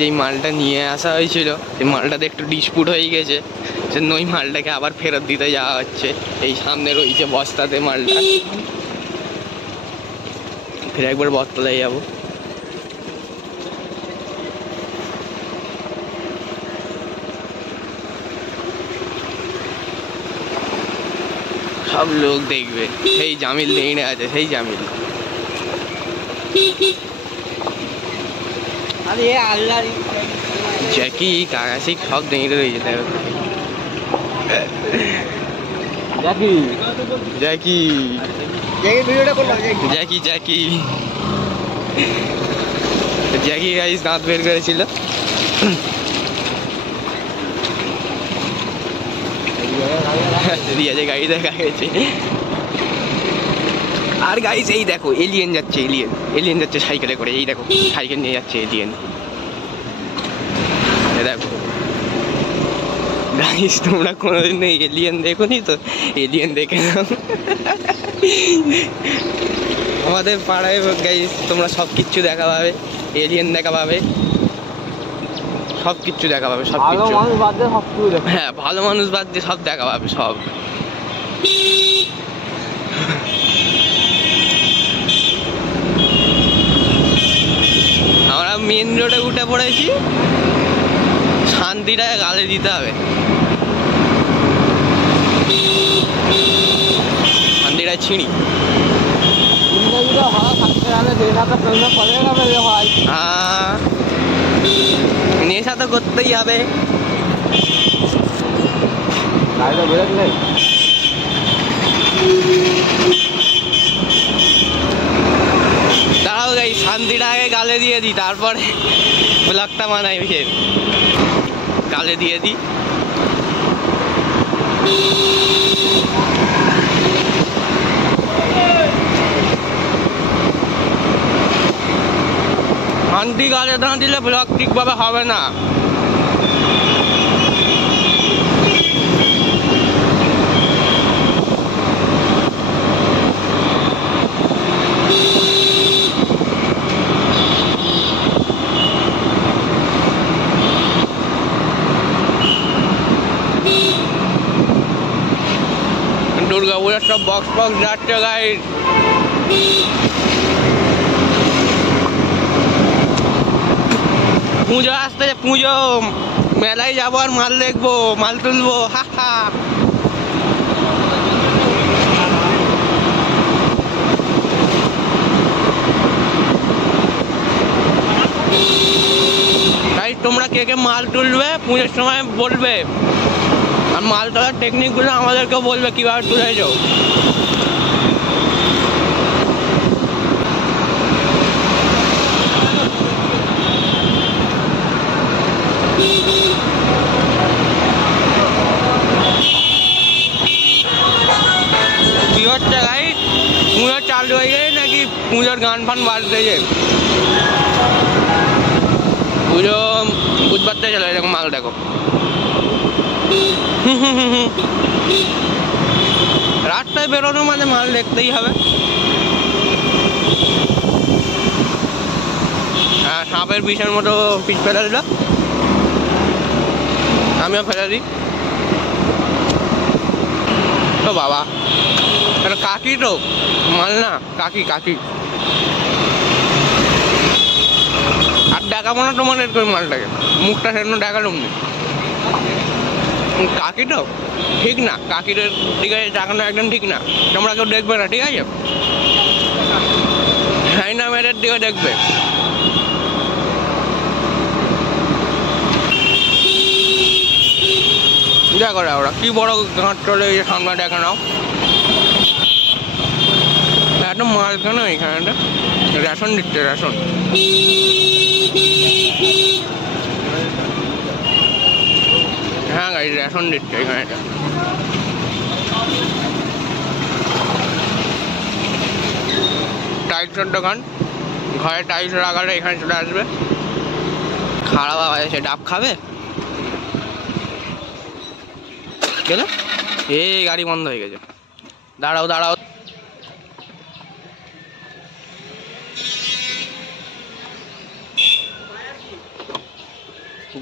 যেই মালটা নিয়ে আসা হয়েছিল সেই মালটাতে একটু ডিসপুট হয়ে গেছে, সেজন্য ওই মালটাকে আবার ফেরত দিতে যাওয়া হচ্ছে। এই সামনে রয়েছে বস্তাতে মালটা, ফিরে একবার বস্তায় যাবো। সব লোক দেখবে, সেই জামিল নেই আছে, সেই জামিল। জ্যাকি কাকাশি সব দেখে রয়েছে। জ্যাকি জ্যাকি জ্যাকি জ্যাকি জ্যাকি গাইস দাঁত বের করেছিল। গাড়ি দেখা গেছে। আর গাইস এই দেখো এলিয়েন যাচ্ছে, এলিয়েন যাচ্ছে সাইকেলে করে। এই দেখো সাইকেল নিয়ে যাচ্ছে এলিয়েন। দেখো গাইস তোমরা কোনোদিন এলিয়েন দেখোনি তো, এলিয়েন দেখে নাও। আমাদের পাড়ায় গাইস তোমরা সব কিচ্ছু দেখা পাবে, এলিয়েন দেখা পাবে, সব কিচ্ছু দেখা পাবে, সব কিছু। হ্যাঁ ভালো মানুষ বাদ দিয়ে সব দেখা পাবে, সব। আমরা মেন রোডে উঠে পড়েছি, শান্তিটা গালে দিতে হবে। শান্তিটা ছিঁড়ি। নেশা তো করতেই হবে। দাঁড়াও গাই, শান্তিটা আগে গালে দিয়ে দিই, তারপরে ব্লগটা বানাই। ফের গালে দিয়ে দিই। শান্তি গালে না দিলে ব্লগ ঠিকভাবে হবে না। দুর্গাপুরের সব বক্স যাচ্ছে গাইড। পুজো আসতে, পুজো মেলায় যাবো আর মাল দেখবো, মাল তুলবো। হা হা। তাই তোমরা কে কে মাল তুলবে পুজোর সময় বলবে, আর মাল তোলার টেকনিকগুলো আমাদেরকেও বলবে কিভাবে তুলেছো। কি হচ্ছে ভাই, পুজো চালু হয়ে গেছে নাকি পুজোর গান ফান বাজতেছে? পুজো বুধবার থেকে চলে এরকম মাল দেখো। রাস্তায় বেরোনো মানে মাল দেখতেই হবে। হ্যাঁ সাপের বিষের মতো পিচ ফেলে দিল, আমিও ফেলে দিই। তো বাবা এটা কাকি তো মাল না, কাকি কাকি। আর দেখাবো না তোমাদের ওই মালটাকে, মুখটা সেরকম দেখালাম না। কাকি তো ঠিক না, কাকিদের ঠিক আছে দেখানো একদম ঠিক না। তোমরা কেউ দেখবে না, ঠিক আছে? হ্যাঁ না মেয়েদের দিকে দেখবে। দেখো ওরা কি বড় গাঁট চলে সামনে, দেখে নাও। এত মাল কেন এখানে? রেশন দিচ্ছে, রেশন। হ্যাঁ গাড়ি রেশন দিচ্ছে এখানে। টাইলসের দোকান, ঘরে টাইলস লাগালে এখানে চলে আসবে। খারাপ আওয়াজ আছে, ডাব খাবে? গেল এই গাড়ি বন্ধ হয়ে গেছে। দাঁড়াও দাঁড়াও,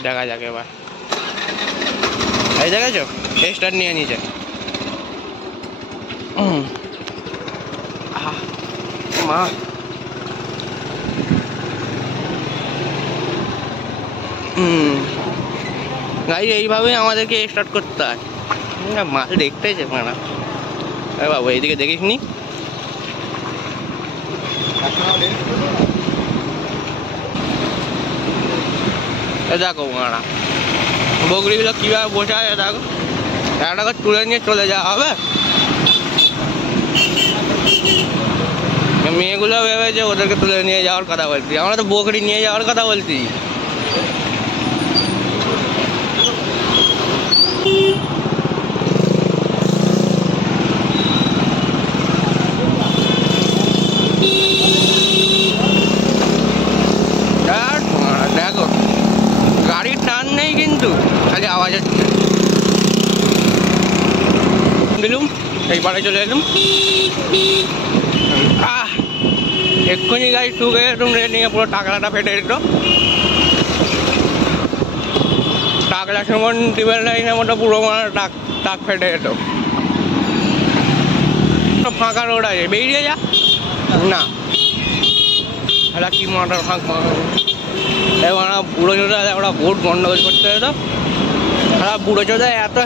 দেখা যাক এবার। এই দেখেছো স্টার্ট নিয়ে নিচে। মা গাড়ি এইভাবেই আমাদেরকে স্টার্ট করতে হয়। মাল দেখতেছে মানা। আরে বাবু এইদিকে দেখিস নি? দেখো মানা বগরিগুলো কিভাবে বসে আছে দেখো। একটা তুলে নিয়ে চলে যাওয়া হবে। মেয়েগুলো ভেবেছে ওদেরকে তুলে নিয়ে যাওয়ার কথা বলছি, আমরা তো বকরি নিয়ে যাওয়ার কথা বলছি। দেখো গাড়ির টান নেই কিন্তু খালি আওয়াজ হচ্ছে। দিলুম এই পাড়ে চলে এলুম। এক্ষুনি গাড়ি ঠুকে রেট নিয়ে পুরো টাকলাটা ফেটে যেত। টাকলা সময় টিউবেল লাইনের মতো পুরো টাক ফেটে যেত। ফাঁকা রোড আছে, বেরিয়ে যা না এটা কি মোটর ফাঁকা। এবার বুড়ো চোদা ওরা ভোট গন্ডগোল করতে যেত। ওরা বুড়ো চোদা এত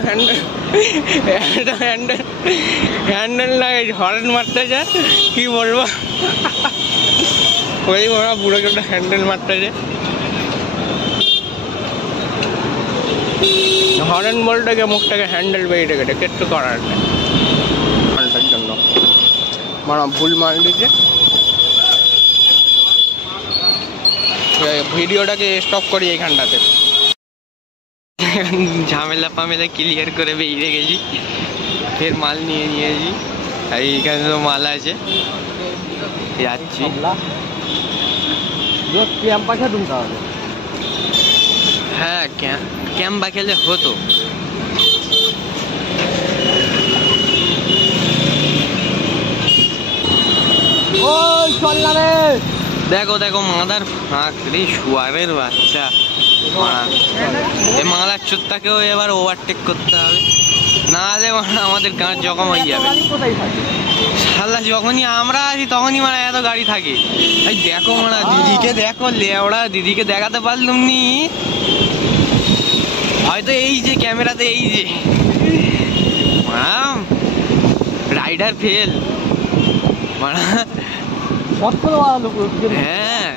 হ্যান্ডেল লাগে হরেন মারতে যায় কি বলবো। ওই ওরা বুড়ো চোদা হ্যান্ডেল মারতে যায়। হরেন বলতে গিয়ে মুখটাকে হ্যান্ডেল বেরিয়ে গেছে, কিচ্ছু করার নেই। মালটার জন্য মানে ভুল মাল দিচ্ছে। ভিডিওটাকে স্টপ করি এইখানটাতে। ঝামেলা ফামেলা ক্লিয়ার করে বেরিয়ে গেছি, ফের মাল নিয়ে নিয়েছি। আর এইখানে তো মাল আছে, যাচ্ছি। হ্যাঁ ক্যাম্পা খেলে হতো। দেখো দেখো মাদার ফাঁক রে শুয়ারের বাচ্চা। এই মাদার চোরটাকেও এবার ওভারটেক করতে হবে, না হলে আমাদের গাঁ জখম হয়ে যাবে। শালা যখনই আমরা আছি তখনই মানে এত গাড়ি থাকে। এই দেখো মানে দিদিকে দেখো লেওড়া, দিদিকে দেখাতে পারলুম নি। হয়তো এই যে ক্যামেরাতে এই যে রাইডার ফেল মানে। হ্যাঁ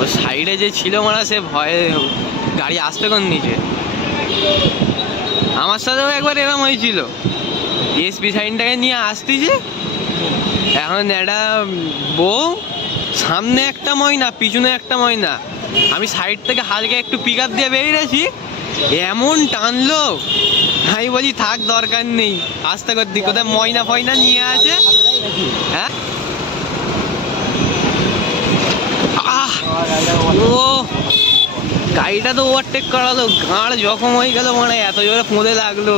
ও সাইডে যে ছিল মানে সে ভয়ে গাড়ি আসতে কোন নিচে। আমার সাথেও একবার এরকম হয়েছিল, এসপি সাইনটাকে নিয়ে আসতেছে। এখন একটা বউ, সামনে একটা ময়না পিছনে একটা ময়না। আমি সাইড থেকে হালকা একটু পিক আপ দিয়ে বেরিয়েছি, এমন টানলো আমি বলি থাক দরকার নেই, আস্তে করতে কোথায় ময়না ফয়না নিয়ে আছে। হ্যাঁ ও গাড়িটা তো ওভারটেক করালো, গাঁড় জখম হয়ে গেল মানে এত জোরে ফোঁদে লাগলো।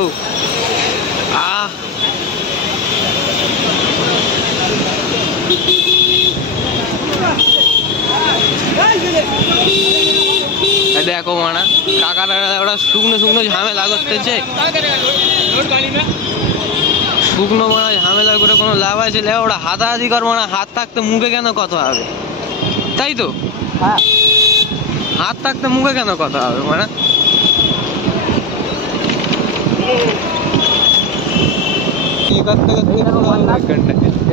দেখো মানা কাকারা ওরা শুকনো শুকনো ঝামেলা করতেছে। শুকনো মানা ঝামেলা করে কোনো লাভ আছে? ওরা হাতাহাতি করবো না, হাত থাকতে মুখে কেন কথা হবে, তাই তো? হ্যাঁ হাত থাকতে মুখে কেন কথা হবে মানে?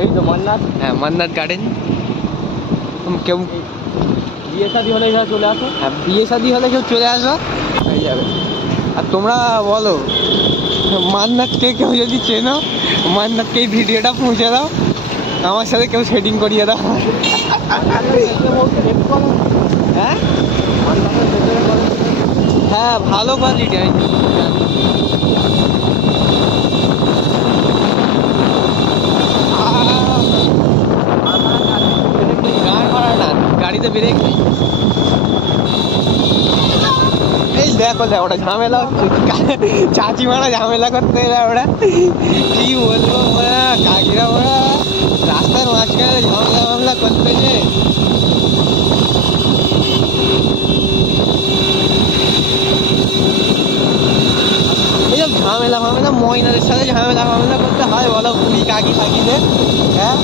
এই তো মান্নাত, হ্যাঁ মান্নাত গার্ডেন। কেউ বিয়ে শাদী হলে চলে আসো। হ্যাঁ বিয়ে শাদী হলে কেউ চলে আসো, হয়ে যাবে। আর তোমরা বলো মান্নাতকে কেউ যদি চেনো, মান্নাতকে এই ভিডিওটা পৌঁছে দাও, আমার সাথে কেউ সেটিং করিয়ে দাও। হ্যাঁ হ্যাঁ ভালো কোয়ালিটি। গাড়িতে ব্রেক নেই। এই দেখো দেখ ওটা ঝামেলা হচ্ছে, চাচি মারা ঝামেলা করতে এলে ওরা কি বলবো কাকিরা ওরা রাস্তার মাঝখানে ঝামেলা করতেছে। ঝামেলা ময়নাদের সাথে ঝামেলা করতে হয় বলো? বুড়ি কাকি থাকিলে, হ্যাঁ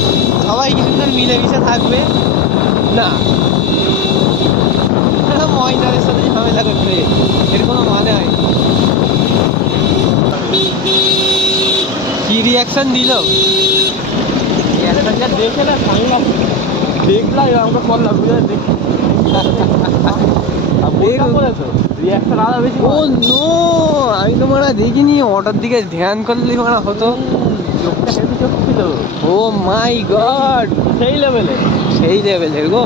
সবাই কি সুন্দর মিলেমিশে থাকবে না, ময়নাদের সাথে ঝামেলা করতে এর কোনো মানে হয়? কি রিয়াকশন দিল দেখে না, দেখলাম আমাকে করলাম আমি তো মানে দেখিনি, অটোর দিকে ধ্যান করলে মানে হতো। ও মাই গড, সেই লেভেলের গো।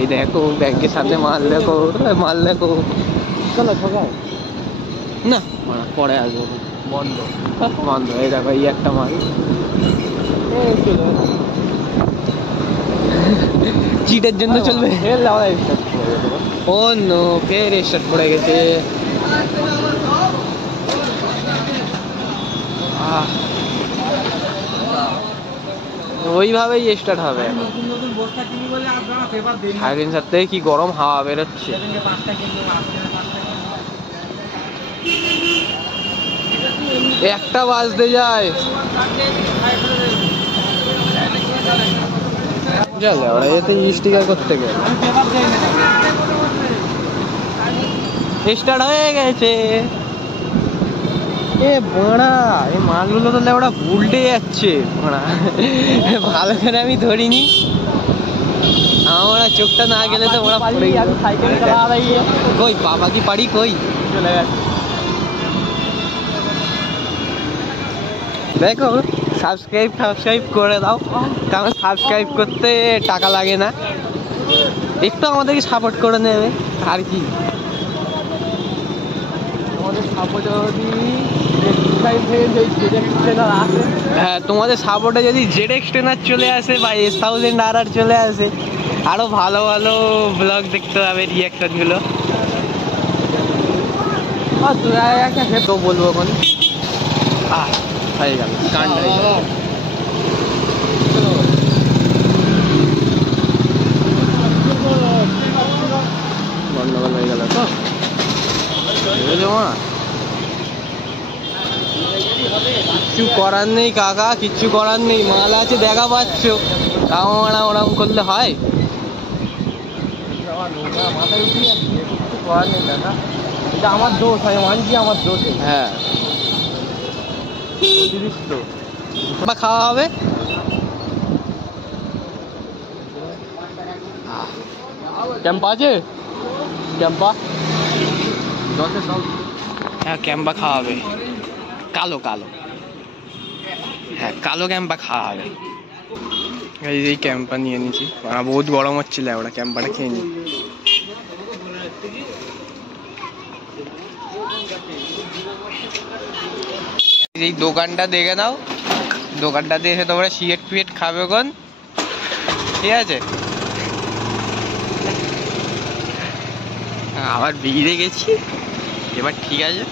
এই দেখো ব্যাংকের সামনে মাল দেখো চলো ঠকাও না, পরে আসবো, বন্ধ। এই দেখো এই একটা মাল চিটের জন্য চলবে। ও নো, ফের স্টার্ট পড়ে গেছে। ওইভাবেই স্টার্ট হবে। সাড়ে 3 থেকে কি গরম হাওয়া বেরোচ্ছে। একটা বাজতে যায়, চলে ওরা এতে স্টিকার করতে গেলে স্টার্ট হয়ে গেছে। এ বড়া, এই মালগুলো তো ওরা উল্টে যাচ্ছে বড়া, ভালো করে আমি ধরিনি। আমরা চোখটা না গেলে তো ওরা পড়ে গেল। কই বাবা কি পারি, কই চলে গেছে। দেখো সাবস্ক্রাইব করে দাও, কারণ সাবস্ক্রাইব করতে টাকা লাগে না, একটু আমাদেরকে সাপোর্ট করে নেবে আর কি। হ্যাঁ, তোমাদের সাপোর্টে যদি ZX ট্রেনার চলে আসে বা S1000RR চলে আসে, আরো ভালো ভালো ব্লগ দেখতে হবে, রিয়াকশন গুলো। তো বলবো এখন হয়ে গেল, গন্ডগোল হয়ে গেল তো। কিচ্ছু করার নেই কাকা, কিচ্ছু করার নেই, মাল আছে দেখা পাচ্ছ, তাও ওরম করলে হয়? মাথায় উঠে যাচ্ছে, কিচ্ছু করার নেই দাদা, এটা আমার দোষ, আমি মানছি আমার দোষ। হ্যাঁ, খাওয়া হবে। ক্যাম্পা আছে, হ্যাঁ ক্যাম্পা খাওয়া হবে, কালো হ্যাঁ কালো ক্যাম্পা খাওয়া হবে। এই ক্যাম্পা নিয়ে নিয়েছি, বহুত গরম হচ্ছিল, ওরা ক্যাম্পাটা খেয়ে নি। এই দোকানটা দেখে নাও, দোকানটাতে এসে তোমরা সিগারেট খাবে কোন, ঠিক আছে? আবার বিগড়ে গেছি এবার, ঠিক আছে।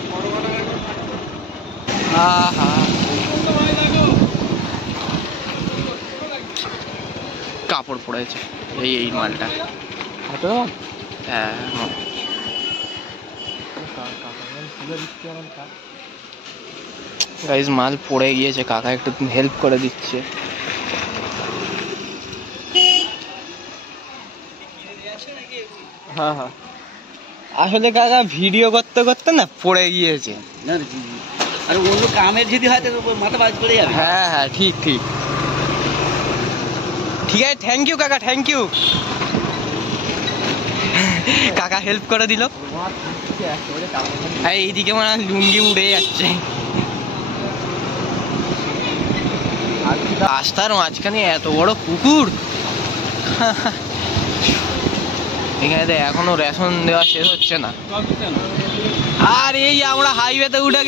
কাপড় পড়েছে এই মালটা, হ্যাঁ গাইস মাল পড়ে গিয়েছে, কাকা একটু হেল্প করে দিচ্ছে। হ্যাঁ আসলে কাকা ভিডিও করতে করতে না পড়ে গিয়েছে, আর অন্য কামের যদি হয় তাহলে মাথা বাজ পড়ে যাবে। হ্যাঁ ঠিক আছে, থ্যাংক ইউ কাকা, থ্যাংক ইউ। কাকা হেল্প করে দিল। এইদিকে মানে লুঙ্গি উড়ে যাচ্ছে, রাস্তার মাঝখানে এত বড় পুকুর। এখানে এখনো রেশন দেওয়া শেষ হচ্ছে না, আর এই আমরা হাইওয়েতে উঠে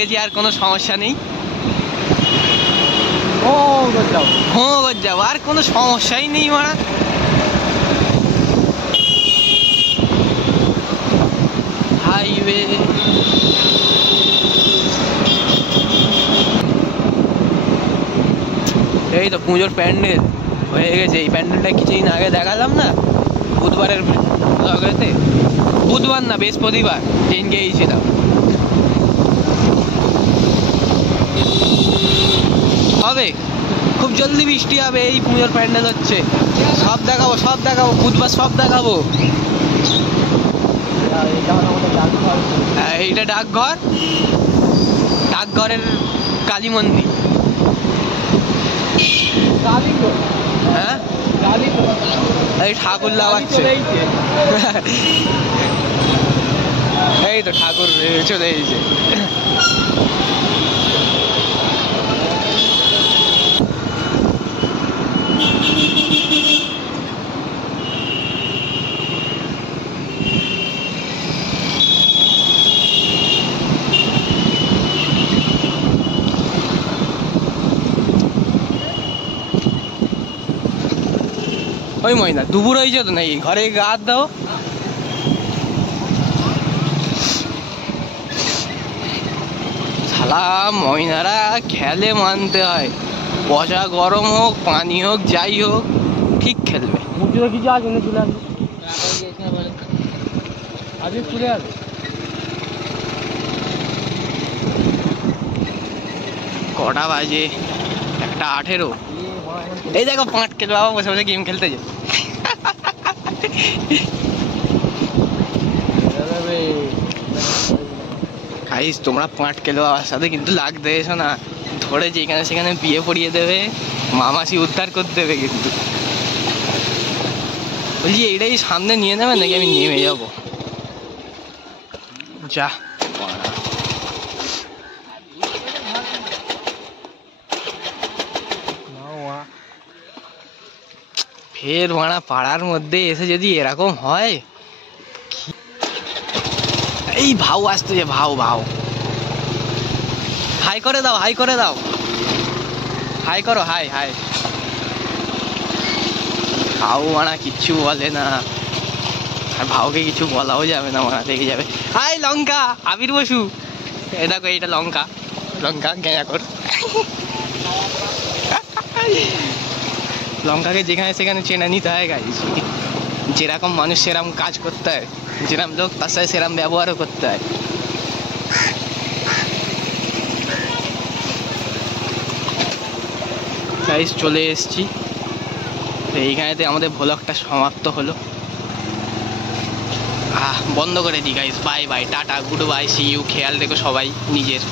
গেছি, আর কোনো সমস্যা নেই। যাও আর কোনো সমস্যাই নেই মারা। হাইওয়ে এই তো পুজোর প্যান্ডেল হয়ে গেছে। এই প্যান্ডেলটা কিছুদিন আগে দেখালাম না, বুধবারের ব্লগেতে, বুধবার না বৃহস্পতিবার ট্রেন গিয়েছিলাম। হবে খুব জলদি বৃষ্টি হবে, এই পুজোর প্যান্ডেল হচ্ছে, সব দেখাবো সব দেখাবো, বুধবার সব দেখাবো। এইটা ডাকঘর, ডাকঘরের কালী মন্দির। হ্যাঁ এই ঠাকুর লাগাচ্ছে, এই তো ঠাকুর চলে এসেছে। ওই ময়না দুপুর হয়েছে তো নাকি, ঘরে হাত দাও। শালা ময়নারা খেলে মানতে হয়, পচা গরম হোক পানি হোক যাই হোক ঠিক খেলবে। কিছু আছে চলে আসবে, আজকে চলে আসবে। কটা বাজে? 1:18। এই দেখো পাঁটকেল বাবা বসে বসে গেম খেলতে যায়। গাইস তোমরা পাঁটকেল বাবার সাথে কিন্তু লাগতে এসো না, ধরে যেখানে সেখানে বিয়ে পড়িয়ে দেবে, মামাসি উদ্ধার করতে দেবে কিন্তু। বলছি এইটাই সামনে নিয়ে নেবে নাকি আমি নেমে যাবো? যা ফের ভাড়া পাড়ার মধ্যে এসে যদি এরকম হয়। এই ভাও আসতে যে ভাও ভাও, হাই করে দাও হাই করে দাও, হাই করো হাই হাই। ভাও মানা কিচ্ছু বলে না, আর ভাওকে কিছু বলাও যাবে না, মানা দেখে যাবে। হাই লঙ্কা, আবির বসু, এ দেখো এইটা লঙ্কা, লঙ্কা গেঁয়া কর। লঙ্কাকে যেখানে সেখানে চেনা নিতে হয় গাইস, যেরকম মানুষ সেরকম কাজ করতে হয়, যেরকম লোক তার সাথে সেরকম ব্যবহারও করতে হয়। গাইস চলে এসেছি, এইখানেতে আমাদের ভ্লগটা সমাপ্ত হলো। বন্ধ করে দিই guys, bye bye tata good bye see you, খেয়াল রেখো সবাই নিজের।